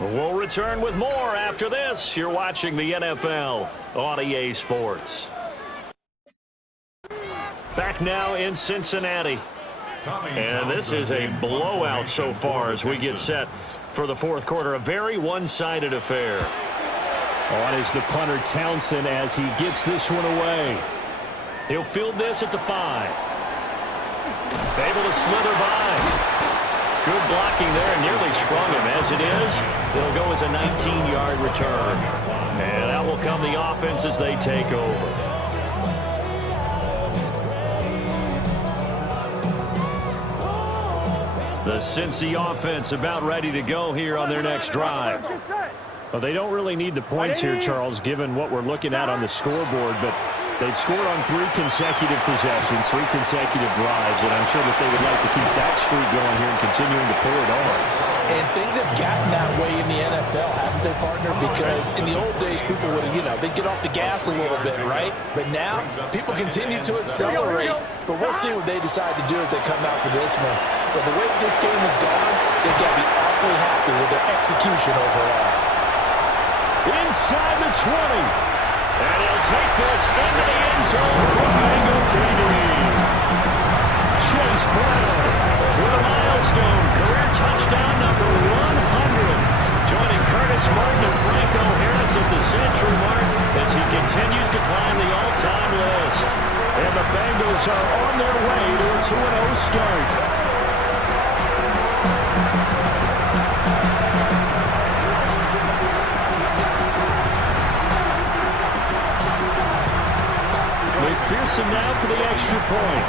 We'll return with more after this. You're watching the NFL on EA Sports. Back now in Cincinnati. And this is a blowout so far as we get set for the fourth quarter. A very one-sided affair. On is the punter Townsend as he gets this one away. He'll field this at the 5. Able to slither by. Good blocking there and nearly sprung him. As it is, it'll go as a 19-yard return. And out will come the offense as they take over. The Cincy offense about ready to go here on their next drive. Well, they don't really need the points here, Charles, given what we're looking at on the scoreboard, but they've scored on 3 consecutive possessions, 3 consecutive drives, and I'm sure that they would like to keep that streak going here and continuing to pull it on. And things have gotten that way in the NFL, haven't they, partner? Because in the old days, people would have, they'd get off the gas a little bit, right? But now, people continue to accelerate. But we'll see what they decide to do as they come out for this one. But the way this game has gone, they've got to be awfully happy with their execution overall. Inside the 20. And he'll take this into the end zone from Bengal TD. Chase Brown with a milestone career touchdown number 100. Joining Curtis Martin and Franco Harris at the century mark as he continues to climb the all-time list. And the Bengals are on their way to a 2-0 start. McPherson now for the extra point.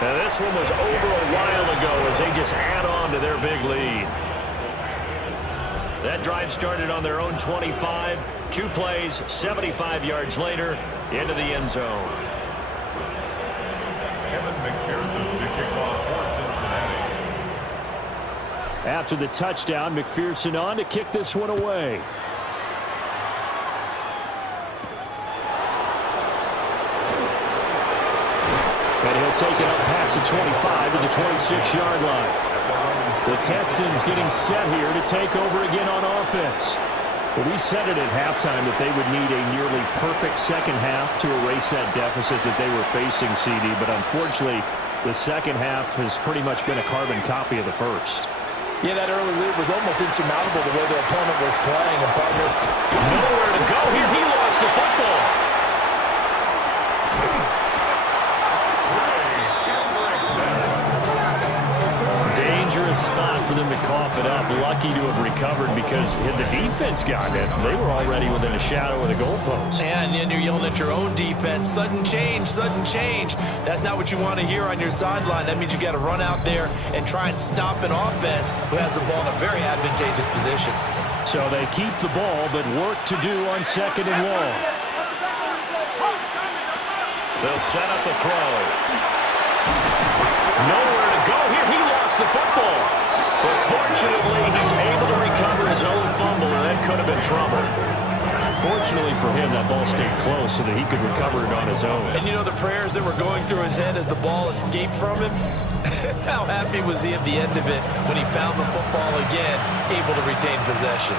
Now this one was over a while ago as they just add on to their big lead. That drive started on their own 25. 2 plays, 75 yards later, into the end zone. McPherson to kick off for Cincinnati. After the touchdown, McPherson on to kick this one away. And he'll take it up past the 25 to the 26-yard line. The Texans getting set here to take over again on offense. Well, we said it at halftime that they would need a nearly perfect second half to erase that deficit that they were facing, CD. But unfortunately, the second half has pretty much been a carbon copy of the first. Yeah, that early lead was almost insurmountable the way their opponent was playing. And partner, nowhere to go here. He lost the football. Dangerous spot for them to cough it up. Lucky to have recovered because had the defense gotten it, they were already within a shadow of the goalpost. And then you're yelling at your own defense. Sudden change, sudden change. That's not what you want to hear on your sideline. That means you got to run out there and try and stop an offense who has the ball in a very advantageous position. So they keep the ball, but work to do on 2nd and long. They'll set up the throw. Nowhere to go here. He lost the football. But fortunately, he's able to recover his own fumble, and that could have been trouble. Fortunately for him, that ball stayed close so that he could recover it on his own. And you know the prayers that were going through his head as the ball escaped from him? How happy was he at the end of it when he found the football again, able to retain possession?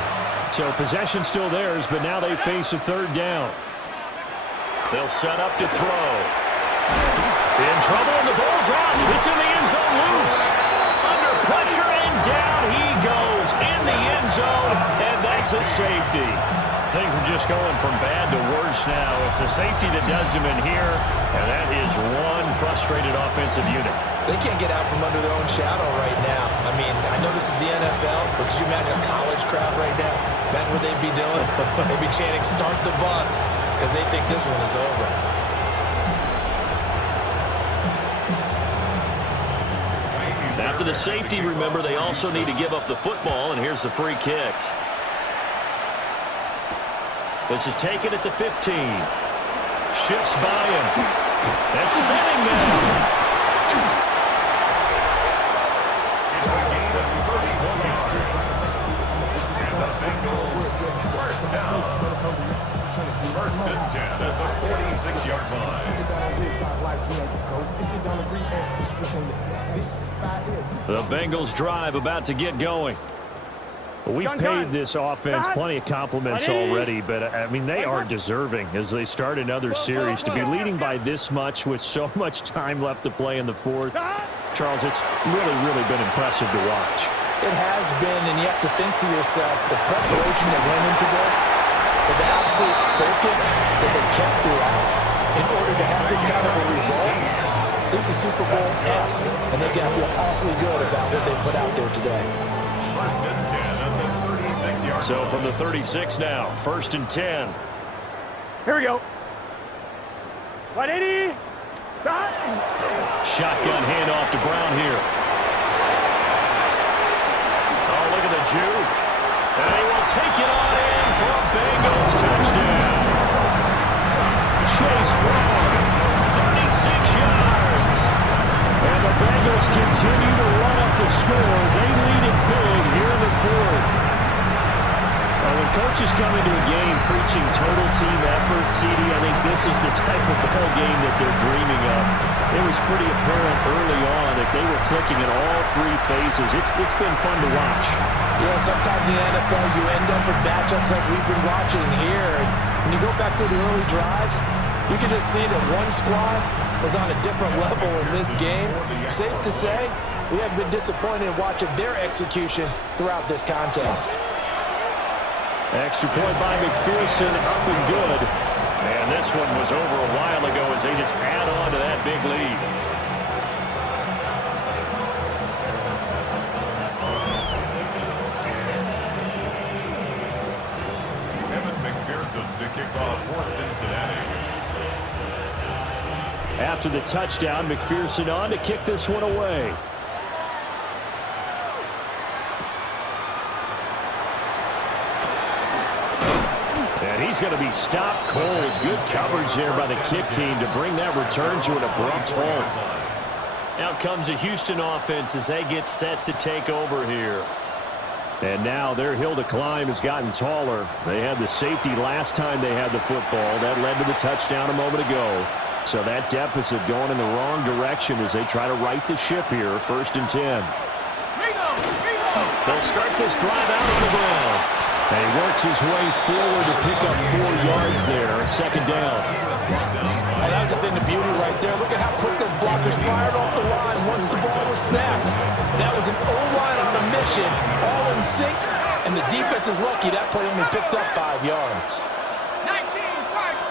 So possession still theirs, but now they face a 3rd down. They'll set up to throw. In trouble, and the ball's out. It's in the end zone, loose. Under pressure, and down he goes in the end zone, and that's a safety. Things are just going from bad to worse now. It's a safety that does him in here, and that is one frustrated offensive unit. They can't get out from under their own shadow right now. I mean, I know this is the NFL, but could you imagine a college crowd right now? Imagine what they'd be doing. They'd be chanting, "Start the bus," because they think this one is over. After the safety, remember, they also need to give up the football, and here's the free kick. This is taken at the 15. Shifts by him. That's spinning now. It's a gain of 31 yards. And the Bengals first down. First and 10 at the 46-yard line. The Bengals drive about to get going. We've paid this offense plenty of compliments already, but, I mean, they are deserving as they start another series. To be leading by this much with so much time left to play in the fourth, Charles, it's really been impressive to watch. It has been, and you have to think to yourself, the preparation that went into this, but the absolute focus that they kept throughout in order to have this kind of a result. This is Super Bowl-esque, and they've got to feel awfully good about what they put out there today. First and 10 at the 36-yard. So from the 36 now, 1st and 10. Here we go. 180. Shotgun handoff to Brown here. Oh, look at the juke. And he will take it on in for a Bengals touchdown. Chase Brown, 36 yards. And the Bengals continue to run up the score. They lead it big here in the fourth. When coaches come into a game preaching total team effort, CD, I think this is the type of ball game that they're dreaming of. It was pretty apparent early on that they were clicking in all three phases. It's been fun to watch. Yeah, sometimes in the NFL you end up with matchups like we've been watching here. And when you go back to the early drives, you can just see that one squad was on a different level in this game. Safe to say, we have been disappointed in watching their execution throughout this contest. Extra point by McPherson, up and good. And this one was over a while ago as they just add on to that big lead. McPherson to kick off for Cincinnati. After the touchdown, McPherson on to kick this one away. And he's going to be stopped cold. Good coverage there by the kick team to bring that return to an abrupt halt. Out comes the Houston offense as they get set to take over here. And now their hill to climb has gotten taller. They had the safety last time they had the football. That led to the touchdown a moment ago. So that deficit going in the wrong direction as they try to right the ship here. 1st and 10. They'll start this drive out on the ground. And he works his way forward to pick up 4 yards there. 2nd down. Oh, that was a thing of beauty right there. Look at how quick those blockers fired off the line once the ball was snapped. That was an O-line on a mission, all in sync, and the defense is lucky that play only picked up 5 yards. 19, charge.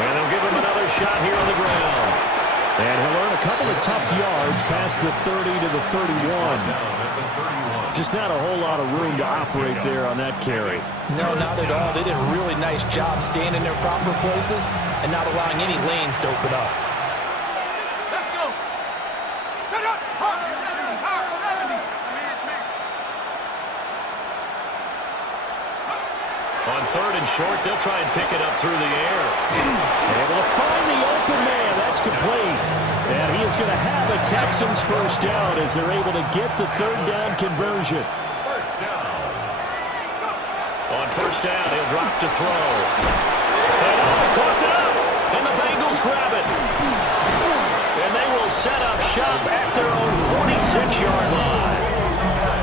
And they'll give him another shot here on the ground. And he'll earn a couple of tough yards past the 30 to the 31. Just not a whole lot of room to operate there on that carry. No, not at all. They did a really nice job staying in their proper places and not allowing any lanes to open up. Let's go. Set up. Hawk 70. On 3rd and short, they'll try and pick it up through the air. Able to find the open man. That's complete. And he is going to have a Texans first down as they're able to get the 3rd down conversion. First down. On 1st down, he'll drop to throw. And caught up. And the Bengals grab it. And they will set up shop at their own 46-yard line.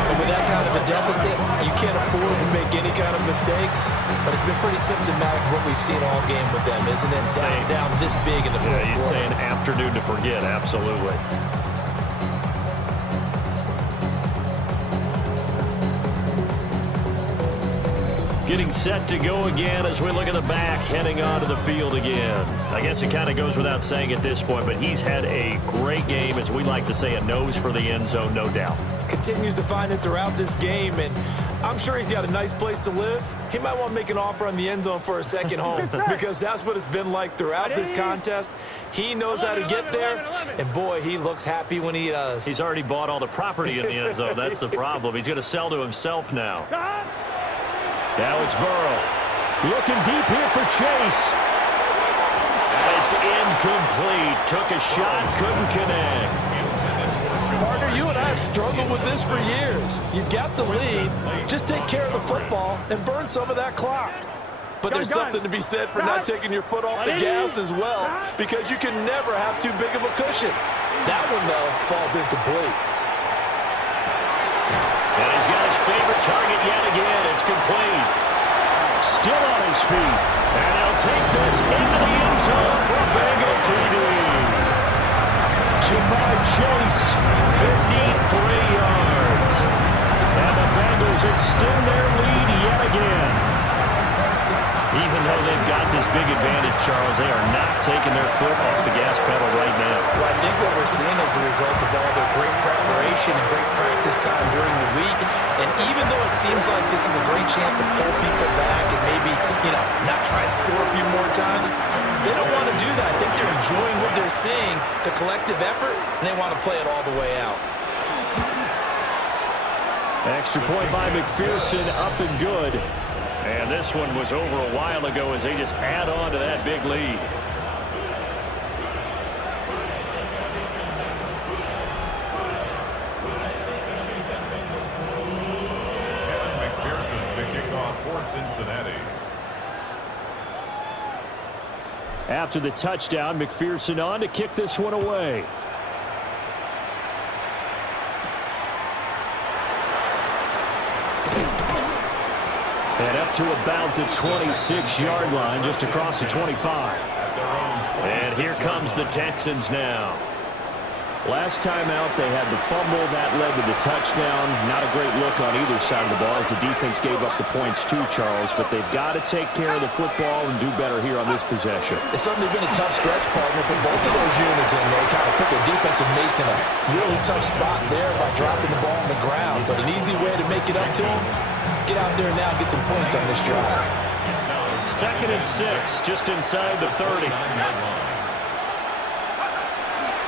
And with that kind of a deficit, you can't afford to make any kind of mistakes. But it's been pretty symptomatic of what we've seen all game with them, isn't it? Down this big in the fourth quarter. You'd say an afternoon to forget, absolutely. Getting set to go again as we look at the back, heading onto the field again. I guess it kind of goes without saying at this point, but he's had a great game, as we like to say, a nose for the end zone, no doubt. Continues to find it throughout this game, and I'm sure he's got a nice place to live. He might want to make an offer on the end zone for a second home because that's what it's been like throughout this contest. He knows how to get there, and boy, he looks happy when he does. He's already bought all the property in the end zone. That's the problem. He's going to sell to himself now. Now it's Burrow. Looking deep here for Chase. And it's incomplete. Took a shot, couldn't connect. Partner, you and I have struggled with this for years. You've got the lead. Just take care of the football and burn some of that clock. But there's something to be said for not taking your foot off the gas as well, because you can never have too big of a cushion. That one, though, falls incomplete. And he's got his favorite target yet again. It's complete. Still on his feet. And they'll take this into the end zone for Bengal TD. Jamar Chase, 53 yards. and the Bengals extend their lead yet again. Even though they've got this big advantage, Charles, they are not taking their foot off the gas pedal right now. Well, I think what we're seeing is the result of all their great preparation and great practice time during the week. And even though it seems like this is a great chance to pull people back and maybe, not try and score a few more times, they don't want to do that. I think they're enjoying what they're seeing, the collective effort, and they want to play it all the way out. Extra point by McPherson, up and good. And this one was over a while ago as they just add on to that big lead. McPherson, the kickoff for Cincinnati. After the touchdown, McPherson on to kick this one away. And up to about the 26-yard line, just across the 25. And here comes the Texans now. Last time out, they had the fumble. That led to the touchdown. Not a great look on either side of the ball as the defense gave up the points too, Charles. But they've got to take care of the football and do better here on this possession. It's certainly been a tough stretch, partner, for both of those units, and they kind of put their defensive mates in a really tough spot there by dropping the ball on the ground. But an easy way to make it up to them, get out there now and get some points on this drive. 2nd and 6, just inside the 30.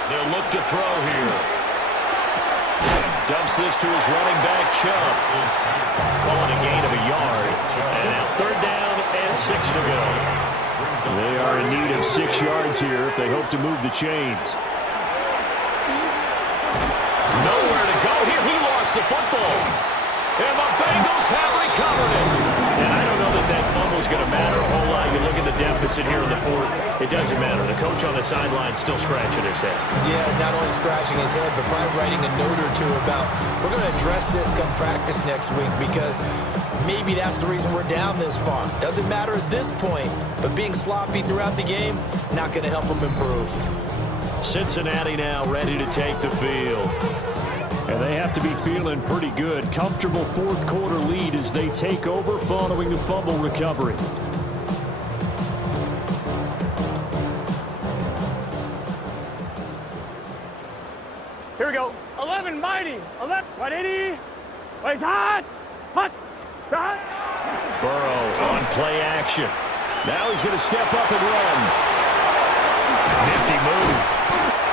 They'll look to throw here. Dumps this to his running back, Chubb. Calling a gain of a yard. And now 3rd down and 6 to go. They are in need of 6 yards here if they hope to move the chains. Nowhere to go here. He lost the football. And the Bengals have recovered it. And I don't know that fumble's going to matter a whole lot. You look at the deficit here in the 4th. It doesn't matter. The coach on the sideline still scratching his head. Yeah, not only scratching his head, but probably writing a note or two about, we're going to address this come practice next week because maybe that's the reason we're down this far. Doesn't matter at this point, but being sloppy throughout the game, not going to help them improve. Cincinnati now ready to take the field. And they have to be feeling pretty good. Comfortable 4th quarter lead as they take over following the fumble recovery. Here we go. 11 mighty. 11. 180. Wait, hot. Hot. Hot. Burrow on play action. Now he's going to step up and run. Nifty move.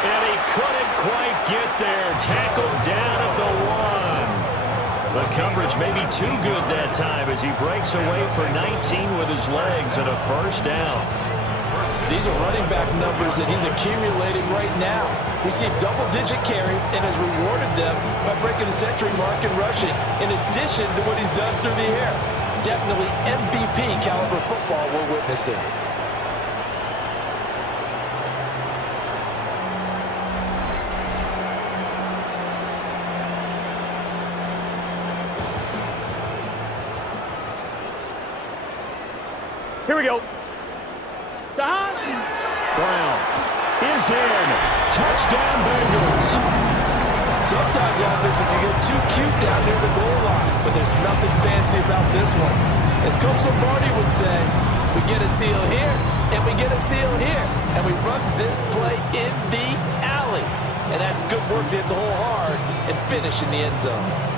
And he couldn't quite get there. Tackled down at the 1. The coverage may be too good that time as he breaks away for 19 with his legs and a 1st down. These are running back numbers that he's accumulating right now. We see double-digit carries and has rewarded them by breaking the century mark in rushing, in addition to what he's done through the air. Definitely MVP caliber football we're witnessing. Here we go. Brown is in. Touchdown, Bengals. Sometimes offenses can get too cute down near the goal line, but there's nothing fancy about this one. As Coach Lombardi would say, we get a seal here, and we get a seal here, and we run this play in the alley. And that's good work to hit the hole hard and finish in the end zone.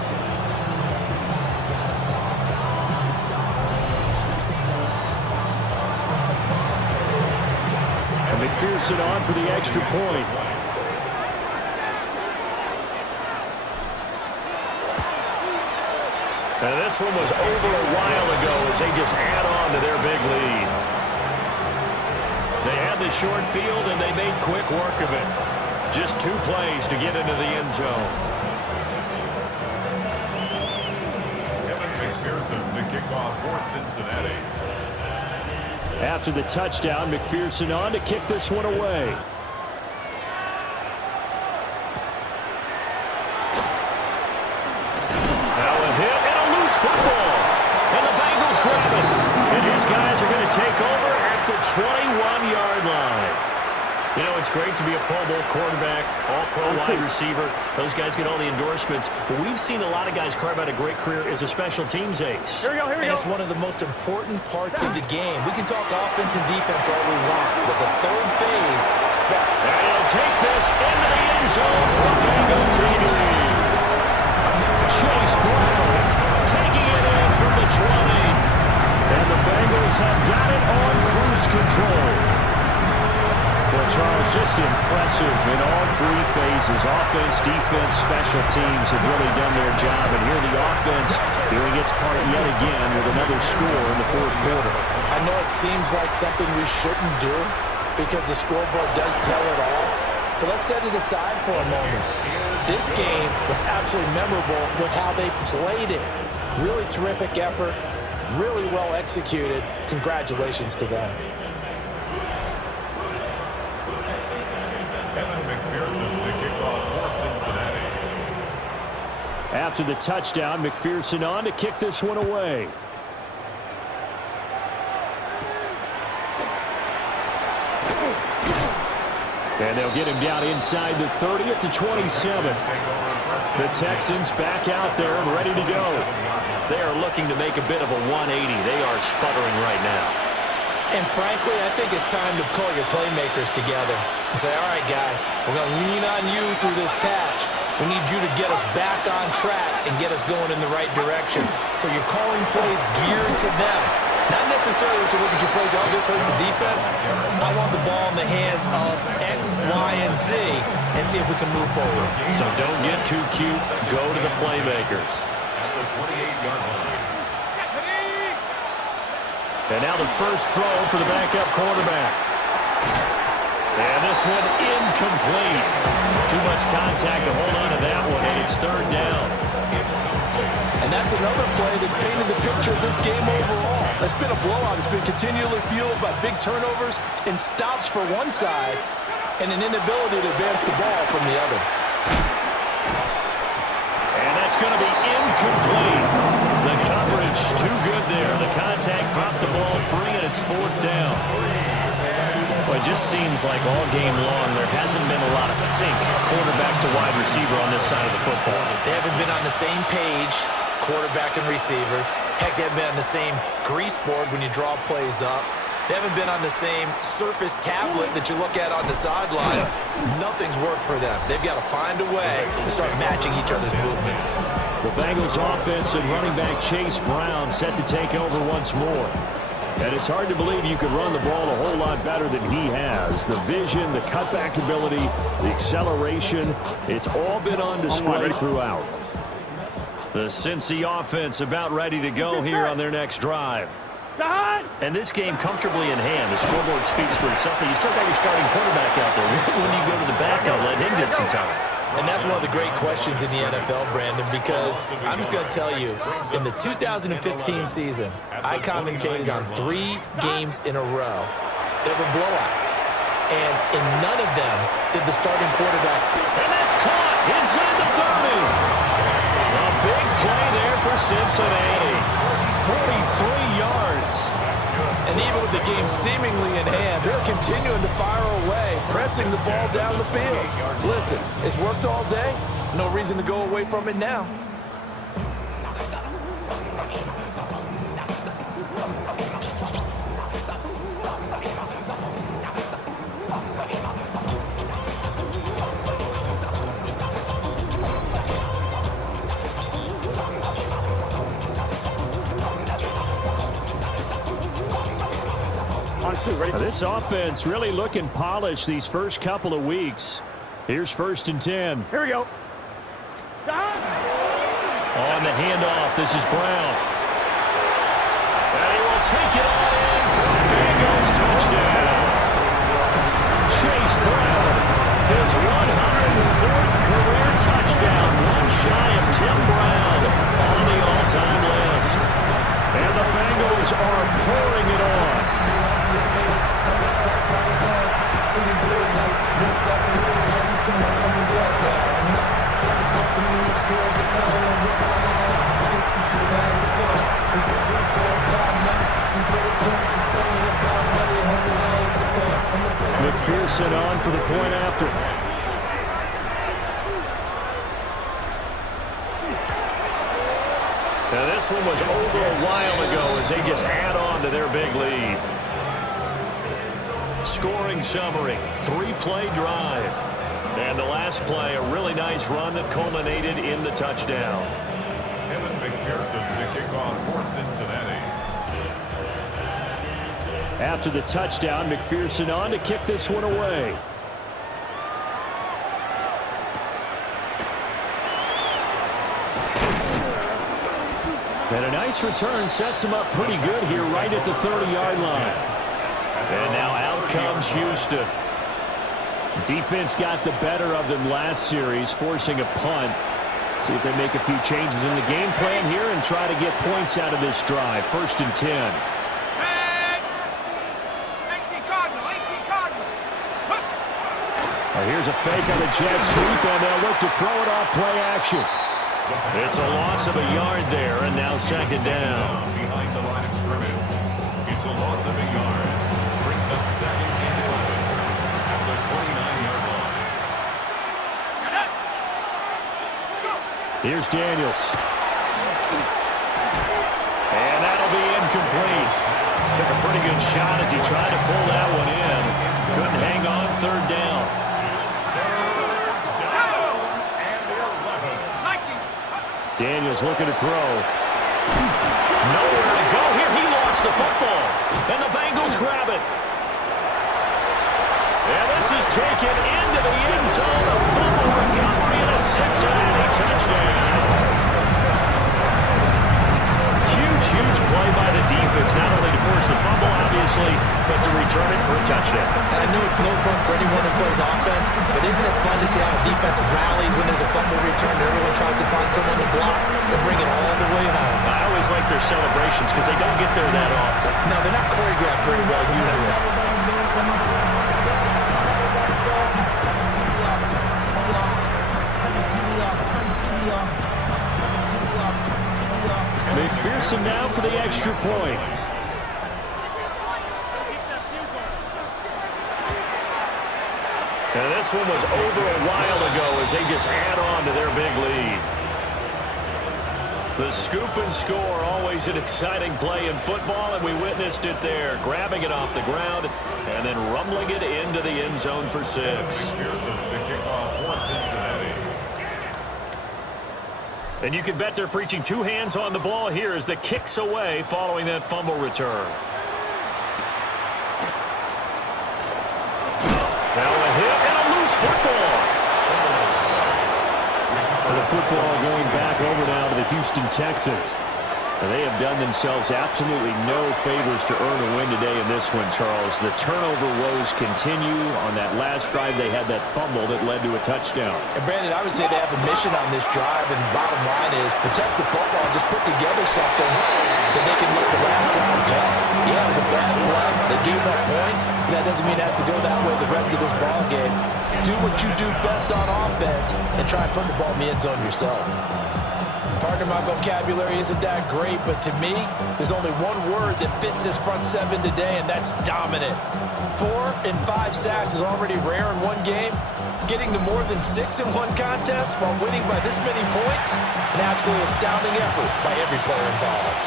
McPherson on for the extra point. And this one was over a while ago as they just add on to their big lead. They had the short field and they made quick work of it. Just 2 plays to get into the end zone. McPherson, the kickoff for Cincinnati. After the touchdown, McPherson on to kick this one away. guys are going to take over at the 21-yard line. You know, it's great to be a Pro Bowl quarterback, all-pro wide receiver. Those guys get all the endorsements. But we've seen a lot of guys carve out a great career as a special teams ace. Here we go, here we go. And it's one of the most important parts of the game. We can talk offense and defense all we want, but the third phase, and he'll take this into the end zone for Bengals lead. Chase Brown taking it in from the 20. And the Bengals have got it on cruise control. Well, Charles, just impressive in all three phases. Offense, defense, special teams have really done their job. And here the offense doing its part yet again with another score in the fourth quarter. I know it seems like something we shouldn't do because the scoreboard does tell it all. But let's set it aside for a moment. This game was absolutely memorable with how they played it. Really terrific effort, really well executed. Congratulations to them. After the touchdown, McPherson on to kick this one away. And they'll get him down inside the 30 at the 27. The Texans back out there and ready to go. They are looking to make a bit of a 180. They are sputtering right now. And frankly, I think it's time to call your playmakers together and say, all right, guys, we're going to lean on you through this patch. We need you to get us back on track and get us going in the right direction. So you're calling plays geared to them. Not necessarily that you look at your plays, oh, this hurts the defense. I want the ball in the hands of X, Y, and Z and see if we can move forward. So don't get too cute. Go to the playmakers. At the 28-yard line. And now the first throw for the backup quarterback. And this one incomplete. Too much contact to hold on to that one, and it's third down. And that's another play that's painted the picture of this game overall. It's been a blowout. It's been continually fueled by big turnovers and stops for one side and an inability to advance the ball from the other. And that's going to be incomplete. The coverage too good there. The contact popped the ball free, and it's fourth down. Well, it just seems like all game long there hasn't been a lot of sync quarterback to wide receiver on this side of the football. They haven't been on the same page, quarterback and receivers. Heck, they haven't been on the same grease board when you draw plays up. They haven't been on the same Surface tablet that you look at on the sidelines. Nothing's worked for them. They've got to find a way to start matching each other's movements. The Bengals offense and running back Chase Brown set to take over once more. And it's hard to believe you could run the ball a whole lot better than he has. The vision, the cutback ability, the acceleration, it's all been on display throughout. The Cincy offense about ready to go here on their next drive. And this game comfortably in hand. The scoreboard speaks for itself, but you still got your starting quarterback out there. When do you go to the backup, let him get some time? And that's one of the great questions in the NFL, Brandon, because I'm just going to tell you, in the 2015 season, I commentated on 3 games in a row. There were blowouts. And in none of them did the starting quarterback. And that's caught inside the 30. A big play there for Cincinnati. 43 yards. And even with the game seemingly in hand, they're continuing to fire away, pressing the ball down the field. Listen, it's worked all day. No reason to go away from it now. This offense really looking polished these first couple of weeks. Here's 1st and 10. Here we go. On the handoff, this is Brown. And he will take it all in for a Bengals touchdown. Chase Brown, his 104th career touchdown, one shy of Tim Brown on the all-time list. And the Bengals are pouring it on. This one was over a while ago as they just add on to their big lead. Scoring summary, 3-play drive. And the last play, a really nice run that culminated in the touchdown. Evan McPherson to kick off for Cincinnati. After the touchdown, McPherson on to kick this one away. And a nice return sets him up pretty good here right at the 30-yard line. And now out comes Houston. Defense got the better of them last series, forcing a punt. See if they make a few changes in the game plan here and try to get points out of this drive. 1st and 10. 18 Cardinal. Here's a fake on the jet sweep, and they'll look to throw it off play action. It's a loss of a yard there, and now 2nd down. Behind the line of scrimmage. It's a loss of a yard. Brings up 2nd and 11 at the 29-yard line. Here's Daniels. And that'll be incomplete. Took a pretty good shot as he tried to pull that one in. Couldn't hang on 3rd down. Daniels looking to throw. Nowhere to go here. He lost the football. And the Bengals grab it. And this is taken into the end zone. A fumble recovery and a Cincinnati touchdown. Huge play by the defense, not only to force the fumble, obviously, but to return it for a touchdown. And I know it's no fun for anyone who plays offense, but isn't it fun to see how a defense rallies when there's a fumble return and everyone tries to find someone to block and bring it all the way home? I always like their celebrations because they don't get there that often. No, they're not choreographed very well usually. McPherson now for the extra point. And this one was over a while ago as they just add on to their big lead. The scoop and score, always an exciting play in football, and we witnessed it there, grabbing it off the ground and then rumbling it into the end zone for 6. Pearson to kick off for Cincinnati. And you can bet they're preaching 2 hands on the ball here as the kick's away following that fumble return. Now a hit and a loose football. The football going back over now to the Houston Texans. And they have done themselves absolutely no favors to earn a win today in this one, Charles. The turnover woes continue. On that last drive, they had that fumble that led to a touchdown. And Brandon, I would say they have a mission on this drive, and the bottom line is protect the football, just put together something that they can let the last drive go. Yeah, it was a bad play. They gave up points, but that doesn't mean it has to go that way the rest of this ball game. Do what you do best on offense and try and put the ball in the end zone yourself. Pardon my vocabulary isn't that great, but to me, there's only one word that fits this front 7 today, and that's dominant. 4 and 5 sacks is already rare in one game. Getting to more than 6 in one contest while winning by this many points, an absolutely astounding effort by every player involved.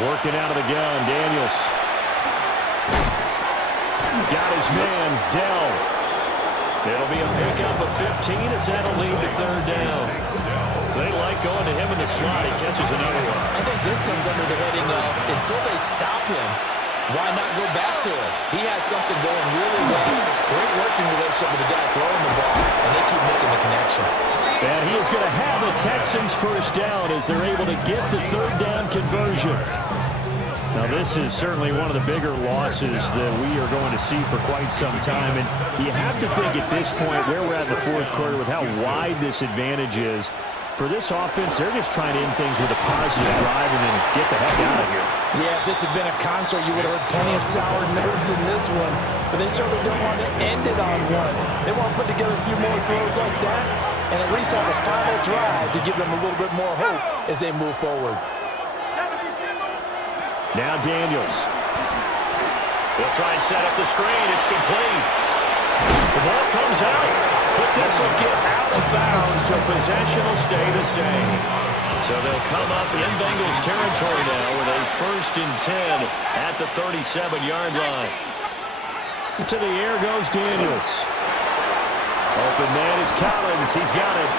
Working out of the gun, Daniels. Got his man, Dell. It'll be a pickup of 15 as that'll lead to 3rd down. They like going to him in the slot. He catches another one. I think this comes under the heading of until they stop him, why not go back to it? He has something going really well. Great working relationship with the guy throwing the ball, and they keep making the connection. And he is going to have a Texans first down as they're able to get the 3rd down conversion. Now, this is certainly one of the bigger losses that we are going to see for quite some time. And you have to think at this point, where we're at in the 4th quarter, with how wide this advantage is, for this offense, they're just trying to end things with a positive drive and then get the heck out of here. Yeah, if this had been a concert, you would have heard plenty of sour notes in this one. But they certainly don't want to end it on one. They want to put together a few more throws like that and at least have a final drive to give them a little bit more hope as they move forward. Now Daniels. They'll try and set up the screen. It's complete. The ball comes out, but this will get out of bounds, so possession will stay the same. So they'll come up in Bengals territory now with a 1st and 10 at the 37-yard line. To the air goes Daniels. Open man is Collins. He's got it.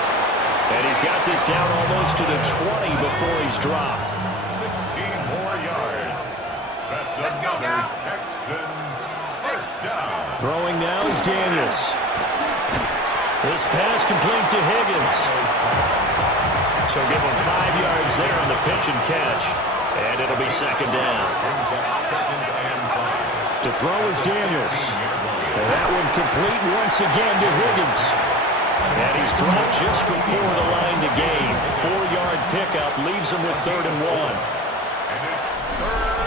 And he's got this down almost to the 20 before he's dropped. 16 more yards. That's another Texans first down. Throwing now is Daniels. This pass complete to Higgins. So give him 5 yards there on the pitch and catch. And it'll be 2nd down. To throw is Daniels. And that one complete once again to Higgins. And he's dropped just before the line to gain. 4-yard pickup leaves him with 3rd and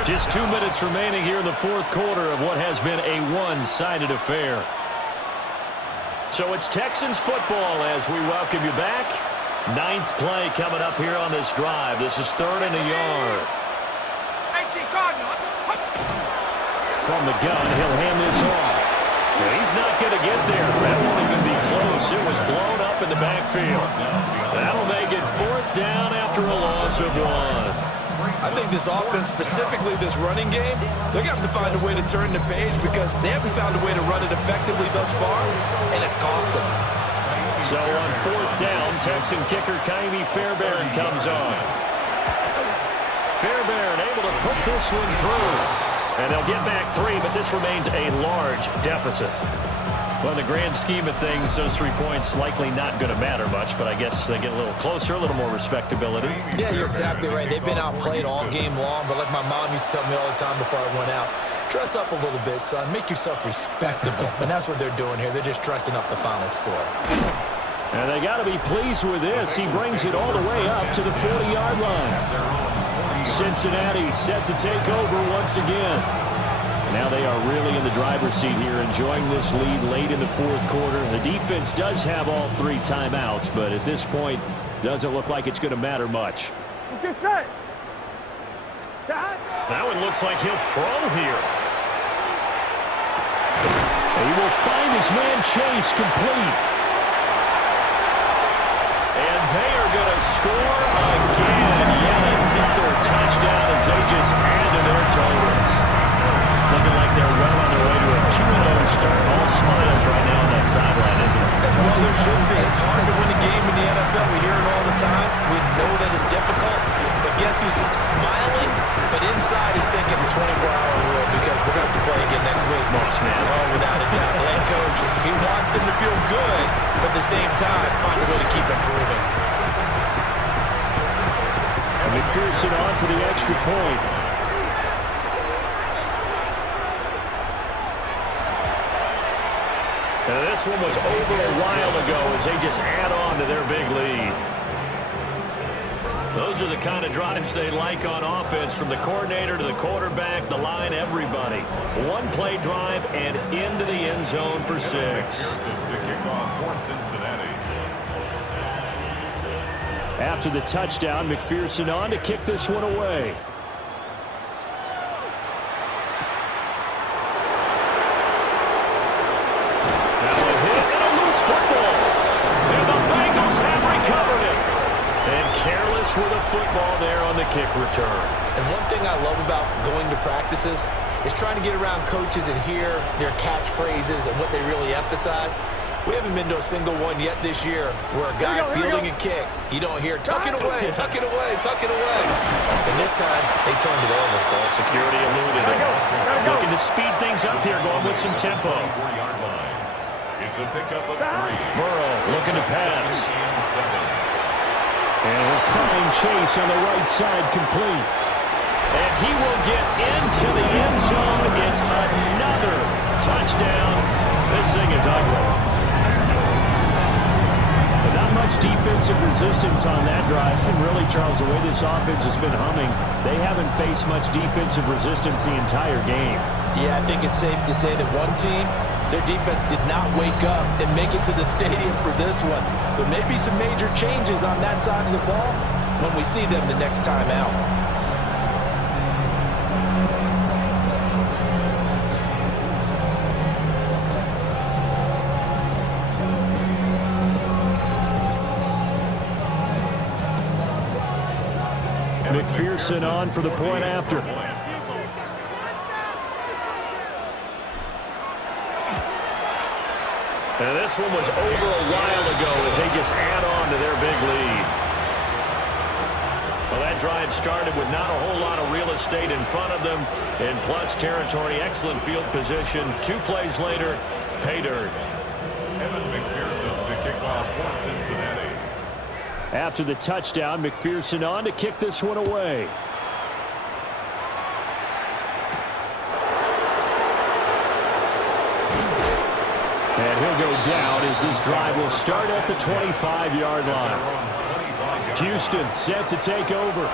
1. Just 2 minutes remaining here in the 4th quarter of what has been a one-sided affair. So it's Texans football as we welcome you back. 9th play coming up here on this drive. This is 3rd and a yard. From the gun, he'll hand this off. Well, he's not going to get there. That won't even be close. It was blown up in the backfield. That'll make it 4th down after a loss of 1. I think this offense, specifically this running game, they're going to have to find a way to turn the page because they haven't found a way to run it effectively thus far, and it's cost them. So on 4th down, Texan kicker Kymie Fairbairn comes on. Fairbairn able to put this one through. And they'll get back 3, but this remains a large deficit. Well, in the grand scheme of things, those 3 points likely not going to matter much, but I guess they get a little closer, a little more respectability. Yeah, you're exactly right. They've been outplayed all game long, but like my mom used to tell me all the time before I went out, dress up a little bit, son. Make yourself respectable. And that's what they're doing here. They're just dressing up the final score. And they got to be pleased with this. He brings it all the way up to the 40-yard line. Cincinnati set to take over once again. Now they are really in the driver's seat here, enjoying this lead late in the 4th quarter. The defense does have all 3 timeouts, but at this point, doesn't look like it's going to matter much. Get set. That one looks like he'll throw here. He will find his man Chase complete. And they are going to score again. Yet another touchdown as they just add to their totals. Looking like they're well on their way to a 2-0 start. All smiles right now on that sideline, isn't it? As well there should be. It's hard to win a game in the NFL. We hear it all the time. We know that it's difficult. But guess who's smiling? But inside he's thinking the 24-hour rule because we're going to have to play again next week. Boss man. Oh, without a doubt. The head coach, he wants them to feel good, but at the same time, find a way to keep improving. McPherson on for the extra point. Now this one was over a while ago as they just add on to their big lead. Those are the kind of drives they like on offense, from the coordinator to the quarterback, the line, everybody. 1-play drive and into the end zone for 6. After the touchdown, McPherson on to kick this one away. Now a hit and a loose football. And the Bengals have recovered it. And careless with a football there on the kick return. And one thing I love about going to practices is trying to get around coaches and hear their catchphrases and what they really emphasize. We haven't been to a single one yet this year where a guy fielding a kick, you don't hear, tuck it away, tuck it away, tuck it away. And this time, they turned it over. Ball security eluded it. Looking to speed things up here, going with some tempo. It's a pickup of 3. Burrow looking to pass. And he'll find Chase on the right side complete. And he will get into the end zone. It's another touchdown. This thing is ugly. Not much defensive resistance on that drive. And really, Charles, the way this offense has been humming, they haven't faced much defensive resistance the entire game. Yeah, I think it's safe to say that one team, their defense did not wake up and make it to the stadium for this one. But maybe some major changes on that side of the ball when we see them the next time out. McPherson on for the point after. And this one was over a while ago as they just add on to their big lead. Well, that drive started with not a whole lot of real estate in front of them. In plus territory, excellent field position. 2 plays later, pay dirt. Evan McPherson, the kickoff for Cincinnati. After the touchdown, McPherson on to kick this one away. And he'll go down as this drive will start at the 25-yard line. Houston set to take over.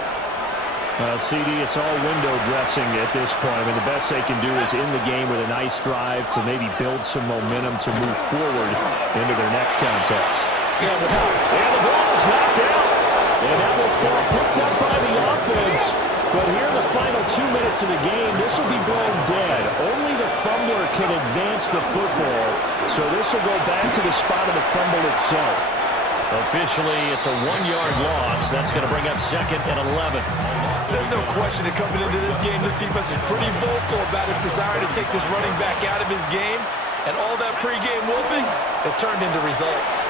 CD, it's all window dressing at this point. I mean, the best they can do is in the game with a nice drive to maybe build some momentum to move forward into their next contest. And the ball is knocked out. And now this ball picked up by the offense. But here in the final 2 minutes of the game, this will be blown dead. Only the fumbler can advance the football. So this will go back to the spot of the fumble itself. Officially, it's a 1-yard loss. That's going to bring up 2nd and 11. There's no question that coming into this game, this defense is pretty vocal about its desire to take this running back out of his game. And all that pregame wolfing has turned into results.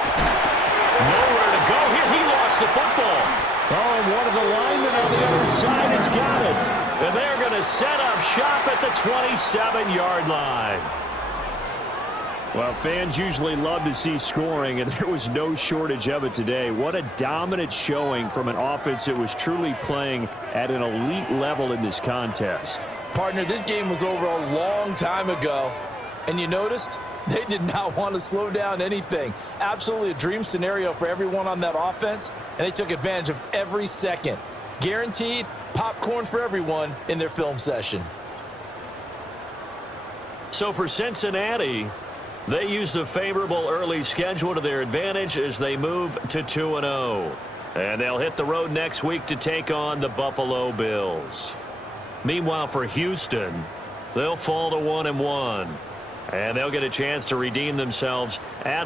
Nowhere to go here. He lost the football. Oh, and one of the linemen on the other side has got it. And they're going to set up shop at the 27-yard line. Well, fans usually love to see scoring, and there was no shortage of it today. What a dominant showing from an offense that was truly playing at an elite level in this contest. Partner, this game was over a long time ago. And you noticed they did not want to slow down anything. Absolutely a dream scenario for everyone on that offense, and they took advantage of every second. Guaranteed popcorn for everyone in their film session. So for Cincinnati, they used a favorable early schedule to their advantage as they move to 2-0. And they'll hit the road next week to take on the Buffalo Bills. Meanwhile, for Houston, they'll fall to 1-1. And they'll get a chance to redeem themselves at home.